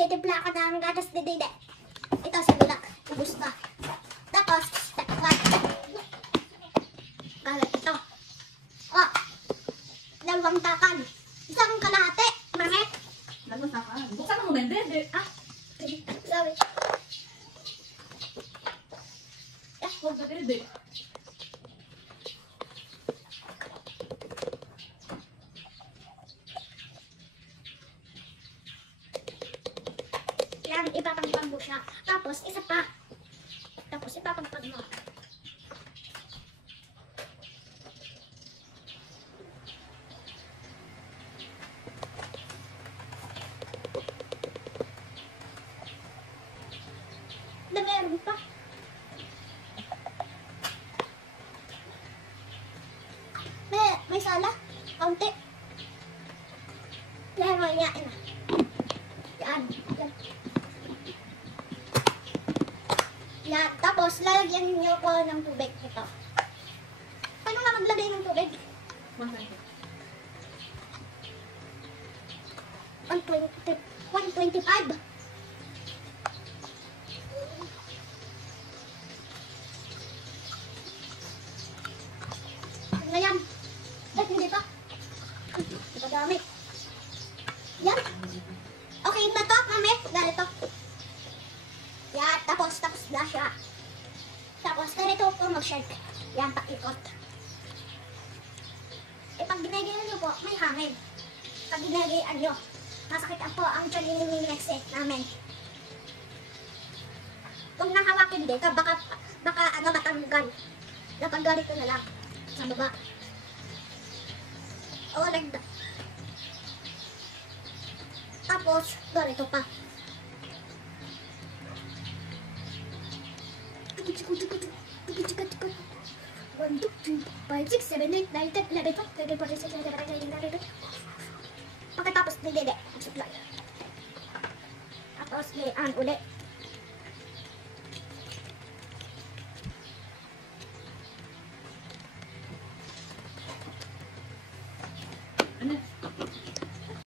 magtitimpla ka ng gatas ni Dede. Ito, simulak. Ubus na. Tapos, takpan. Galat ito. O, 2 takal. 1 kalahati. Mami. 2 takal. Buksan mo, Dede. Ah, sorry. Huwag ka, Dede. Yan, ipapangpag mo siya. Tapos, isa pa. Tapos, ipapangpag mo. Na meron pa. May sala. Kaunti. Pero, yan. Yan. Yan. Yan. Tapos, lalagyan niyo po ng tubig ito. Paano nga maglagay ng tubig? 125. Ngayon. Hindi pa. Ito dami. Yan. Okay na to, mami. Ganito. Yan. Tapos na siya. Tapos, ganito po mag-shake. Yan, pakikot. Pag ginagayan nyo po, may hangin. Pag ginagayan nyo, masakit po ang tiyan ni Rexy namin. Kung nahawakin dito, baka matanggal. Napag ko na lang sa baba. O, like that. Tapos, ganito pa. 1, 2, 3, 5, 6, 7, 8, 9, 10, 11, 12, 13, 14, 15, 16, 17, 18, 19. Pagkatapos ni Dede, supply. Tapos, lian ulit. Ano?